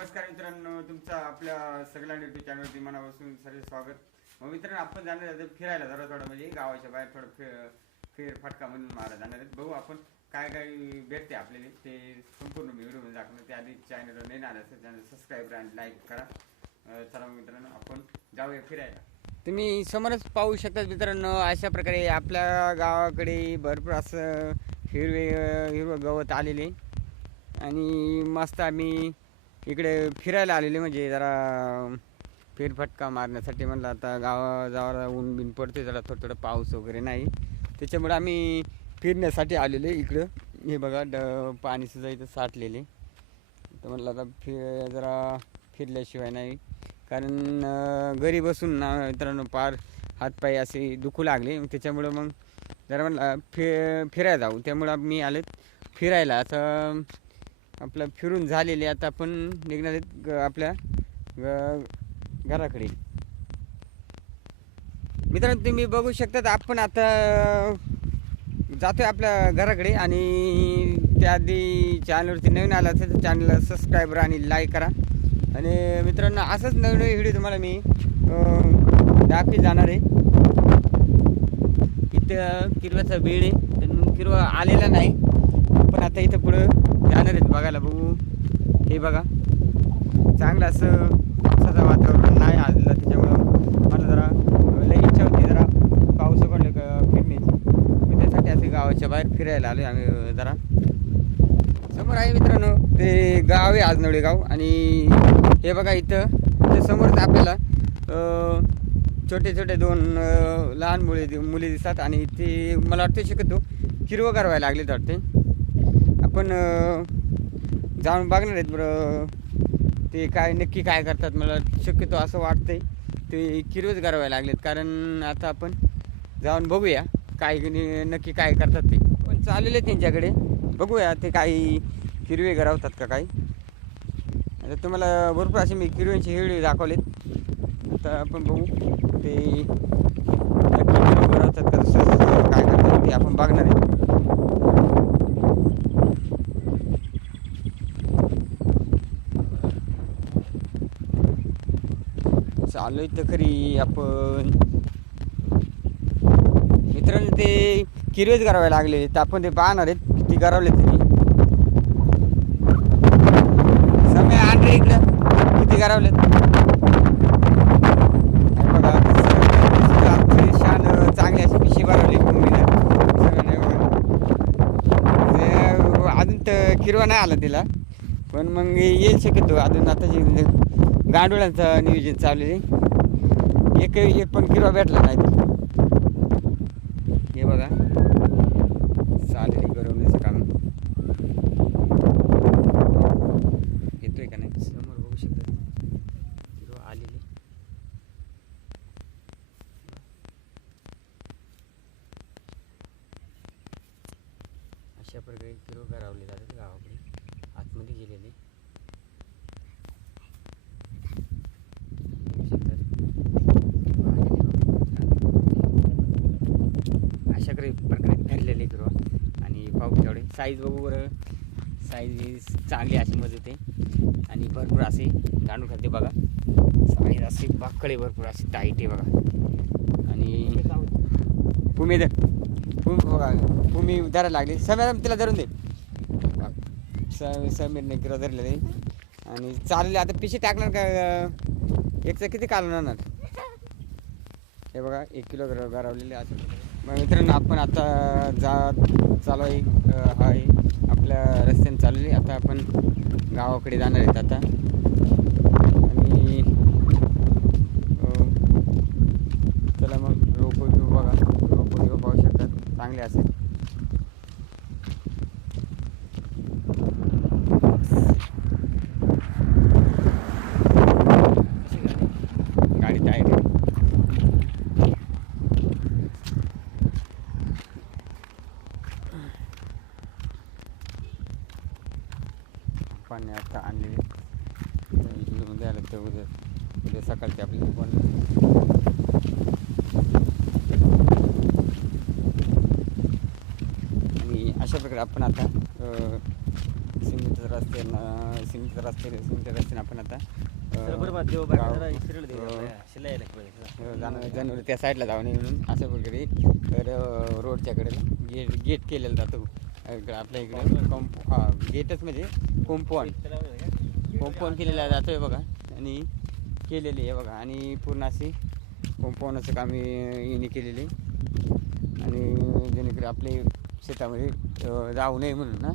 नमस्कार मित्रांनो तुमचा आपल्या सगळ्या युट्यूब चॅनलवरती मनापासून सर्व स्वागत. मग मित्रांनो आपण जाणार आहोत फिरायला जरा थोडं म्हणजे गावाच्या बाहेर थोडं फिर फेर फटका म्हणून मारा जाणार आहेत. बघू आपण काय काय भेटते आपल्याला. ते संपूर्ण मी व्हिडिओ दाखवणार. ते आधी चॅनलवर नाही आलं असेल चॅनल सबस्क्राईब आणि लाईक करा. चला मग मित्रांनो आपण जाऊया फिरायला. तुम्ही समोरच पाहू शकता मित्रांनो अशा प्रकारे आपल्या गावाकडे भरपूर असं हिरवे हिरवं गवत आलेले. आणि मस्त आम्ही इकडे फिरायला आलेले म्हणजे जरा फेरफटका मारण्यासाठी म्हणलं आता गावा जावाला ऊन बिन पडते जरा थोडं थोडं पाऊस वगैरे नाही. त्याच्यामुळे आम्ही फिरण्यासाठी आलेले इकडं. हे बघा ड पाणी सुद्धा इथं साठलेले. तर म्हटलं आता फि जरा फिरल्याशिवाय नाही. कारण घरी बसून ना मित्रांनो पार हातपाय असे दुखू लागले. त्याच्यामुळं मग जरा म्हणलं फि फिरायला जाऊ. त्यामुळं मी आले फिरायला असं आपलं फिरून झालेले आता आपण निघणार आहेत ग- आपल्या ग- घराकडे. मित्रांनो तुम्ही बघू शकतात आपण आता जातोय आपल्या घराकडे आणि त्याआधी चॅनलवरती नवीन आला असेल तर चॅनलला सबस्क्राईबर आणि लाईक करा. आणि मित्रांनो असंच नवीन व्हिडिओ तुम्हाला मी दाखवी जाणार आहे. इथं किरव्याचा वेळ आहे पण किरवा आलेला नाही. पण आता इथं पुढं जाणार आहेत बघायला बघू. हे बघा. चांगलं असं पावसाचं वातावरण नाही आलेलं त्याच्यामुळं. मला जरा लई इच्छा होती जरा पाऊस पडलं का फिरण्याची. मी त्यासाठी असं गावाच्या बाहेर फिरायला आलो आम्ही जरा. समोर आहे मित्रांनो ते गाव आहे आजनवडे गाव आणि हे बघा इथं इथं समोरच आपल्याला छोटे छोटे दोन लहान मुली मुली दिसतात आणि ते मला वाटतं शिकतो हिरवं करायला लागले वाटते आपण जाऊन बघणार आहेत बरं. ते काय नक्की काय करतात मला शक्यतो असं वाटतंय. ते किरवच करायला लागलेत. कारण आता आपण जाऊन बघूया काय नक्की काय करतात ते. पण आहे त्यांच्याकडे. बघूया ते काही किरवे गरावतात का काही आता तुम्हाला भरपूर असे मी किरव्यांचे हिरवे दाखवलेत. आता आपण बघू. ते नक्की गरावतात का काय करतात ते आपण बघणार आहे. चालू तर खरी आपण. मित्रांनो ते किरवेच करावे लागले. तर आपण ते पाहणार आहेत. किती करावले तरी. समय आण रे इकडं. किती करावलेत? बघा आमची शान चांगली अशी पिशी भरवली अजून तर किरवा नाही आला तिला. पण मग येईल शक्यतो. अजून आता जे गांडुळांचं नियोजन चालू आहे. एक एक पण किरवा भेटला नाही हे बघा. चालेल गरवण्याचं काम. येतोय का नाही? समोर बघू शकता किरवा आलेली. अशा प्रकारे किरव गरावले जातात गावाकडे. आतमध्ये गेलेले बघू शकता. अशा प्रकारे प्रकारे भरलेले किरवा आणि पाहू तेवढे साईज बघू बरं. साईज चांगली अशी मजत आहे. आणि भरपूर असे गांडूळ खाते बघा. साईज असे बाकडे भरपूर असे टाईट आहे बघा. आणि पुमे दर. भूमी बघा. भूमी धरायला लागली. समीर तिला धरून दे. स- समीरने किलो धरलेले आणि चालले. आता पिशी टाकणार का? एकचं किती कालून हे बघा एक किलो गर गरवलेले असं मित्रांनो आपण आता जा चालू आहे हा आहे आपल्या रस्त्याने चाललेली आता आपण गावाकडे जाणार आहेत आता. आणि चला मग रोप घेऊ बघा. रोप घेऊ पाहू शकतात. चांगले असेल अशी गाडी गाडी टायर आहे पाणी आता आणले. मध्ये आलं तर उद्या उद्या सकाळची आपली आणि अशा प्रकारे आपण आता सिंगीच्या रस्त्यानं सिंगीच्या रस्त्याने सिंगीच्या रस्त्याने आपण आता जाणं त्या साईडला जाऊ नये म्हणून अशा प्रकारे तर अं, रोडच्या कडेला गेट गेट केलेला जातो. आपल्या इकडे कॉम्पो हा गेटच म्हणजे कॉम्पाऊंड त्याला वगैरे का? कॉम्पाऊंड केलेला जातोय बघा. आणि केलेली आहे बघा. आणि पूर्ण अशी कॉम्पाऊंडचं काम याने हिने केलेले. आणि जेणेकरून आपले शेतामध्ये जाऊ नये म्हणून ना.